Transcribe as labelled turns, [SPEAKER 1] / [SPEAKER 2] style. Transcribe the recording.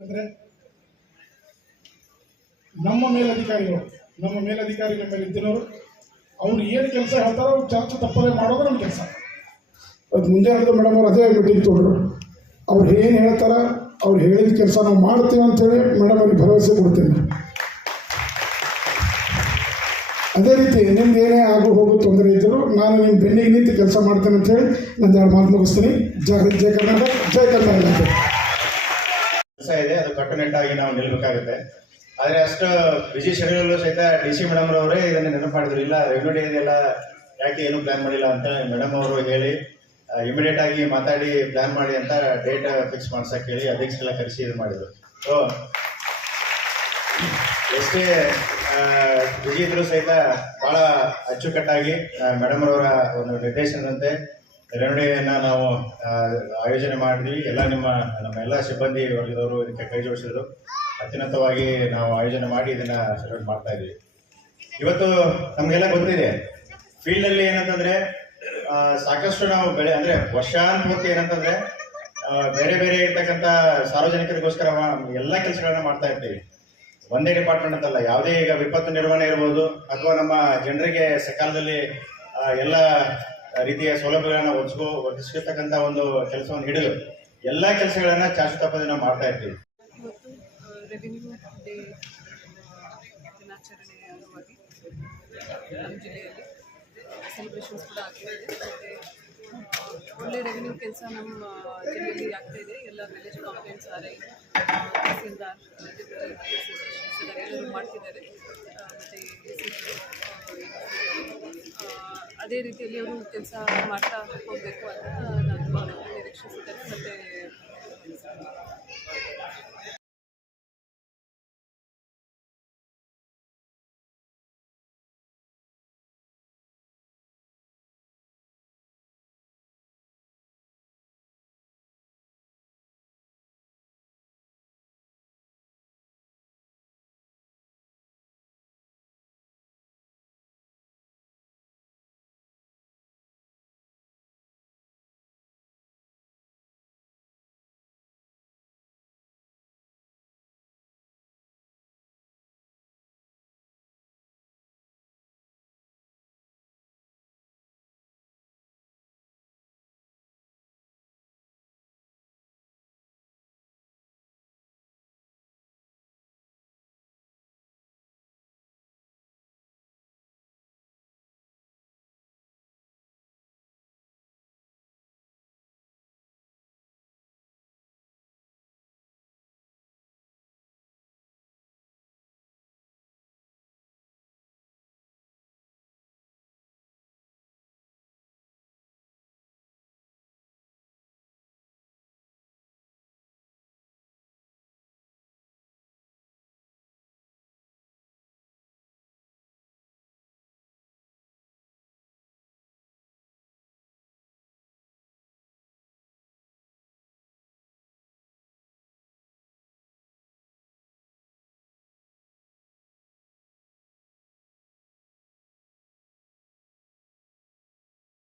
[SPEAKER 1] ಅಂದರೆ ನಮ್ಮ ಮೇಲಧಿಕಾರಿಗಳು, ನಮ್ಮ ಮೇಲಧಿಕಾರಿಗಳ ಮೇಲೆ ಇದ್ದಿರೋರು, ಅವ್ರು ಏನು ಕೆಲಸ ಹೇಳ್ತಾರೋ ಅವ್ರು ಚಾಚು ತಪ್ಪದೆ ಮಾಡೋದು ನಮ್ಮ ಕೆಲಸ. ಅದು ಮುಂಜಾನೆ ಮೇಡಮ್ ಅವ್ರು ಅದೇ ಮೀಟಿಂಗ್ ತೊಗೊಂಡ್ರು ಅವ್ರು ಏನು ಹೇಳ್ತಾರ, ಅವ್ರು ಹೇಳಿದ ಕೆಲಸ ನಾವು ಮಾಡ್ತೀವಿ ಅಂತೇಳಿ ಮೇಡಮ್ ಅವ್ರಿಗೆ ಭರವಸೆ ಕೊಡ್ತೀನಿ. ಅದೇ ರೀತಿ ನಿಮ್ದು ಏನೇ ಆಗು ಹೋಗೋ ತೊಂದರೆ ಇದ್ದರೂ ನಾನು ನಿಮ್ಮ ಬೆನ್ನಿಗೆ ನಿಂತು ಕೆಲಸ ಮಾಡ್ತೇನೆ ಅಂತೇಳಿ ನಾನು ಮಾತು ಮುಗಿಸ್ತೀನಿ. ಜಯ ಜಯ ಕರ್ನಾಟಕ, ಜೈ ಕರ್ನಾಟಕ.
[SPEAKER 2] ಕೆಲಸ ಇದೆ, ಅದು ಕಟ್ಟುನಿಟ್ಟಾಗಿ ನಾವು ನಿಲ್ಬೇಕಾಗುತ್ತೆ. ಆದರೆ ಅಷ್ಟು ಬಿಸಿ ಶೆಡ್ಯೂಲ್ ಸಹಿತ ಡಿ ಸಿ ಮೇಡಮ್ ಅವರೇ ಇದನ್ನ ನೆನಪು ಮಾಡಿದ್ರು. ಇಲ್ಲ ರೆವಿನ್ಯೂ ಡೇ ಇದೆಲ್ಲ ಯಾಕೆ ಏನು ಪ್ಲಾನ್ ಮಾಡಿಲ್ಲ ಅಂತ ಮೇಡಮ್ ಅವರು ಹೇಳಿ ಇಮಿಡಿಯೇಟ್ ಆಗಿ ಮಾತಾಡಿ ಪ್ಲಾನ್ ಮಾಡಿ ಅಂತ ಡೇಟ್ ಫಿಕ್ಸ್ ಮಾಡ್ಸಕ್ ಹೇಳಿ ಅಧ್ಯಕ್ಷರೆಲ್ಲ ಕರೆಸಿ ಇದು ಮಾಡಿದ್ರು. ಸೊ ಎಷ್ಟೇ ಬಿಸಿ ಇದ್ರು ಸಹಿತ ಬಹಳ ಅಚ್ಚುಕಟ್ಟಾಗಿ ಮೇಡಮ್ ಅವರ ಒಂದು ನಿರ್ದೇಶನದಂತೆ ರೆವಣಿಗೆಯನ್ನ ನಾವು ಆಯೋಜನೆ ಮಾಡಿದ್ವಿ. ಎಲ್ಲ ನಿಮ್ಮ, ನಮ್ಮ ಎಲ್ಲ ಸಿಬ್ಬಂದಿ ವರ್ಗದವರು ಇದಕ್ಕೆ ಕೈ ಜೋಡಿಸಿದರು. ಅತ್ಯುನ್ನತವಾಗಿ ನಾವು ಆಯೋಜನೆ ಮಾಡಿ ಇದನ್ನು ಸೆಲೆಬ್ರೇಟ್ ಮಾಡ್ತಾ ಇದ್ವಿ. ಇವತ್ತು ನಮಗೆಲ್ಲ ಗೊತ್ತಿದೆ. ಫೀಲ್ಡಲ್ಲಿ ಏನಂತಂದರೆ ಸಾಕಷ್ಟು ನಾವು ಬೆಳೆ, ಅಂದರೆ ವರ್ಷಾನುಭೂತಿ ಏನಂತಂದರೆ ಬೇರೆ ಬೇರೆ ಇರ್ತಕ್ಕಂಥ ಸಾರ್ವಜನಿಕರಿಗೋಸ್ಕರ ಎಲ್ಲ ಕೆಲಸಗಳನ್ನ ಮಾಡ್ತಾ ಇರ್ತೀವಿ. ಒಂದೇ ಡಿಪಾರ್ಟ್ಮೆಂಟ್ ಅಂತಲ್ಲ, ಯಾವುದೇ ಈಗ ವಿಪತ್ತು ನಿರ್ವಹಣೆ ಇರ್ಬೋದು, ಅಥವಾ ನಮ್ಮ ಜನರಿಗೆ ಸಕಾಲದಲ್ಲಿ ಎಲ್ಲ ರೀತಿಯ ಸೌಲಭ್ಯಗಳನ್ನ ಒದಗಿಸ್ಕೋ ಒದಗಿಸಿರ್ತಕ್ಕಂಥ ಒಂದು ಕೆಲಸವನ್ನು ಹಿಡಿದು ಎಲ್ಲ ಕೆಲಸಗಳನ್ನ ಚಾಚು ತಪ್ಪದೆ ನಾವು ಮಾಡ್ತಾ ಇರ್ತೀವಿ.
[SPEAKER 3] ಜಿಲ್ಲೆಯಲ್ಲಿ ಕೂಡ ಒಳ್ಳೆ ರೆವಿನ್ಯೂ ಕೆಲಸ ನಮ್ಮ ಜಿಲ್ಲೆಯಲ್ಲಿ ಆಗ್ತಾ ಇದೆ. ಎಲ್ಲ ವಿಲೇಜ್ ಕಾಂಪ್ಲೇಂಟ್ಸ್ ಆರ್ ತಹಸೀಲ್ದಾರ್ ಮಾಡ್ತಿದ್ದಾರೆ. ಮತ್ತು ಅದೇ ರೀತಿಯಲ್ಲಿ ಅವರು ಕೆಲಸ ಮಾಡ್ತಾ ಹೋಗಬೇಕು ಅಂತ